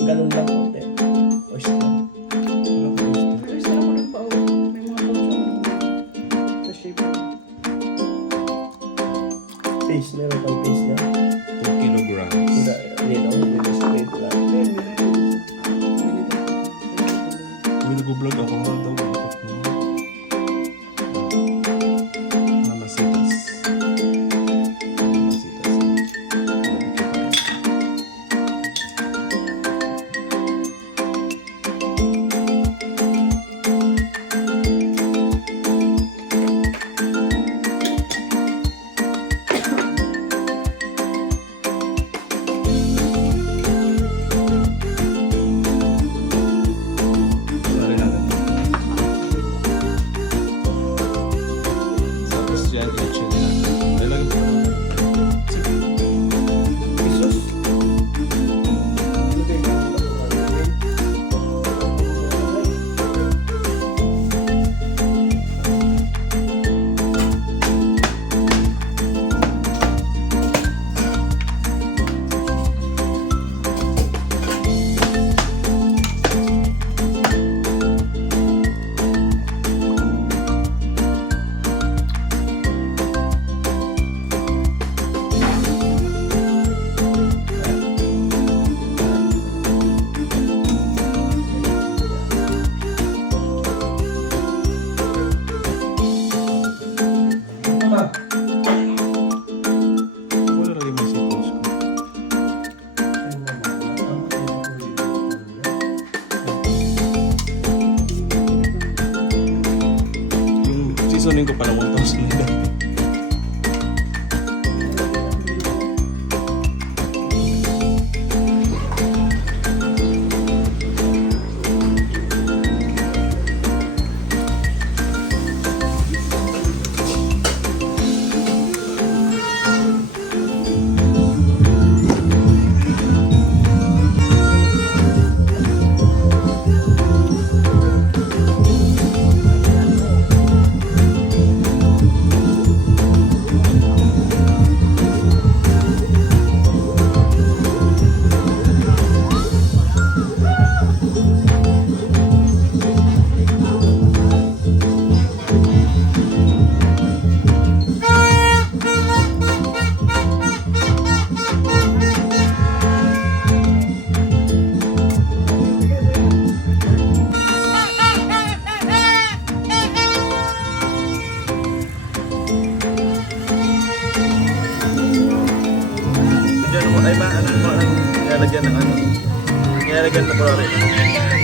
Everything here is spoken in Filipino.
Ganun lang konti. Oyster. Oyster ako ng pao. May mga pao sa shape. Paste, meron pang paste niya. 2 kilograms. With straight lang. May nag-vlog ako nga daw. Mama Sitas. Mama Sitas. Wala rin may sipos ko. Yung seasoning ko pala 1,000 na dati. Ay ba, ano mo ang nilalagyan ng ano? Nilalagyan na color.